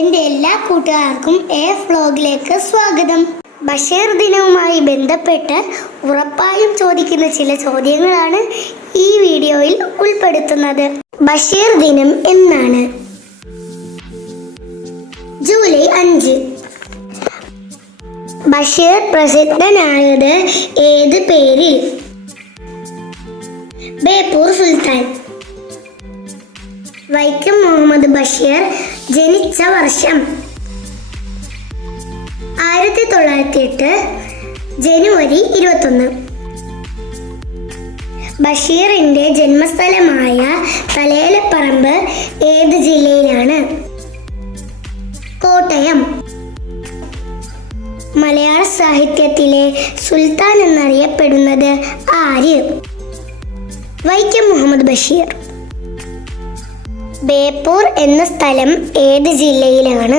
എൻ്റെ എല്ലാ കൂട്ടുകാർക്കും വ്ലോഗിലേക്ക് സ്വാഗതം. ബഷീർ ദിനവുമായി ബന്ധപ്പെട്ട് ഉറപ്പായും ചോദിക്കുന്ന ചില ചോദ്യങ്ങളാണ് ഈ വീഡിയോയിൽ ഉൾപ്പെടുത്തുന്നത്. ബഷീർ ദിനം എന്നാണ്? ജൂലൈ 5. ബഷീർ പ്രസിദ്ധനായത് ഏത് പേരിൽ? ബേപ്പൂർ സുൽത്താൻ. വൈക്കം മുഹമ്മദ് ബഷീർ ജനിച്ച വർഷം? 1908 ജനുവരി 21. ബഷീറിന്റെ ജന്മസ്ഥലമായ തലയോലപ്പറമ്പ് ഏത് ജില്ലയിലാണ്? കോട്ടയം. മലയാള സാഹിത്യത്തിലെ സുൽത്താൻ എന്നറിയപ്പെടുന്നത് ആര്? വൈക്കം മുഹമ്മദ് ബഷീർ. ബേപ്പൂർ എന്ന സ്ഥലം ഏത് ജില്ലയിലാണ്?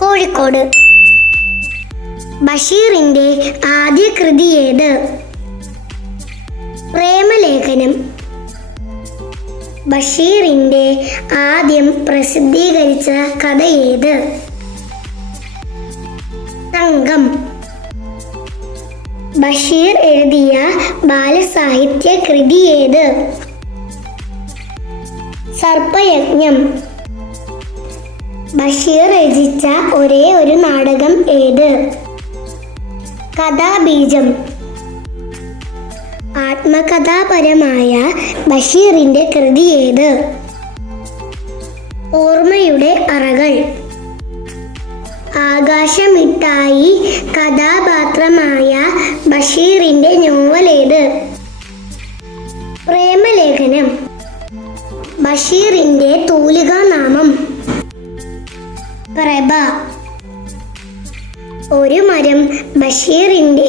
കോഴിക്കോട്. ബഷീറിന്റെ ആദ്യ കൃതി ഏത്? പ്രേമലേഖനം. ബഷീറിന്റെ ആദ്യം പ്രസിദ്ധീകരിച്ച കഥ ഏത്? സംഘം. ബഷീർ എഴുതിയ ബാലസാഹിത്യ കൃതി ഏത്? സർപ്പയജ്ഞം. ബഷീർ രചിച്ച ഒരേ ഒരു നാടകം ഏത്? കഥാബീജം. ആത്മകഥാപരമായ ബഷീറിന്റെ കൃതി ഏത്? ഓർമ്മയുടെ അറകൾ. ആകാശമിട്ടായി കഥാപാത്രമായ ബഷീറിന്റെ നോവൽ ഏത്? പ്രേമലേഖനം. ബഷീറിന്റെ തൂലികാനാമം? പ്രഭ. ഒരു മരം ബഷീറിന്റെ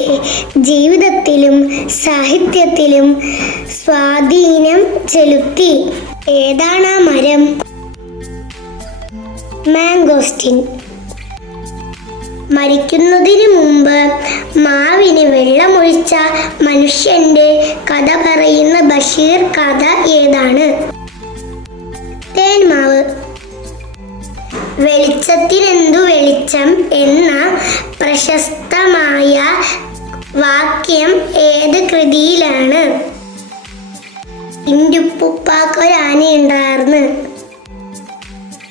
ജീവിതത്തിലും സാഹിത്യത്തിലും സ്വാധീനം ചെലുത്തി. ഏതാണ് ആ മരം? മാംഗോസ്റ്റിൻ. മരിക്കുന്നതിന് മുമ്പ് മാവിന് വെള്ളമൊഴിച്ച മനുഷ്യന്റെ കഥ പറയുന്ന ബഷീർ കഥ ഏതാണ്? തേന്മാവ്. വെളിച്ചത്തിനെന്തു വെളിച്ചം എന്ന പ്രശസ്തമായ വാക്യം ഏത് കൃതിയിലാണ്? ഇന്റുപ്പുപ്പാക്കൊരാനയുണ്ടാർന്ന്.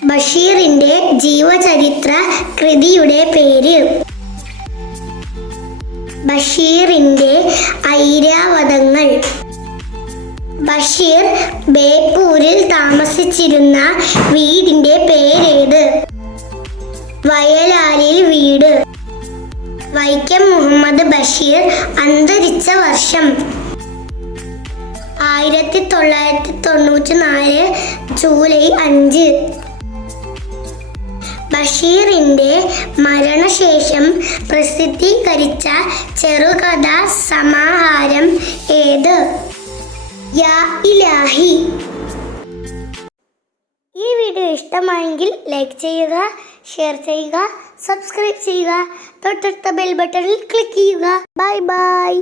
ബഷീറിന്റെ ജീവചരിത്ര കൃതിയുടെ പേര്? ബഷീറിന്റെ ഐരാവതങ്ങൾ. ബഷീർ ബേപ്പൂരിൽ താമസിച്ചിരുന്ന വീടിന്റെ പേരേത്? വയലാരിൽ വീട്. വൈക്കം മുഹമ്മദ് ബഷീർ അന്തരിച്ച വർഷം? 1994 ജൂലൈ 5. ബഷീറിന്റെ മരണശേഷം പ്രസിദ്ധീകരിച്ച ചെറുകഥാ സമാഹാരം ഏത്? യാ ഇലാഹി. ഈ വീഡിയോ ഇഷ്ടമായെങ്കിൽ ലൈക്ക് ചെയ്യുക, ഷെയർ ചെയ്യുക, സബ്സ്ക്രൈബ് ചെയ്യുക, തൊട്ടടുത്ത ബെൽ ബട്ടണിൽ ക്ലിക്ക് ചെയ്യുക. Bye bye.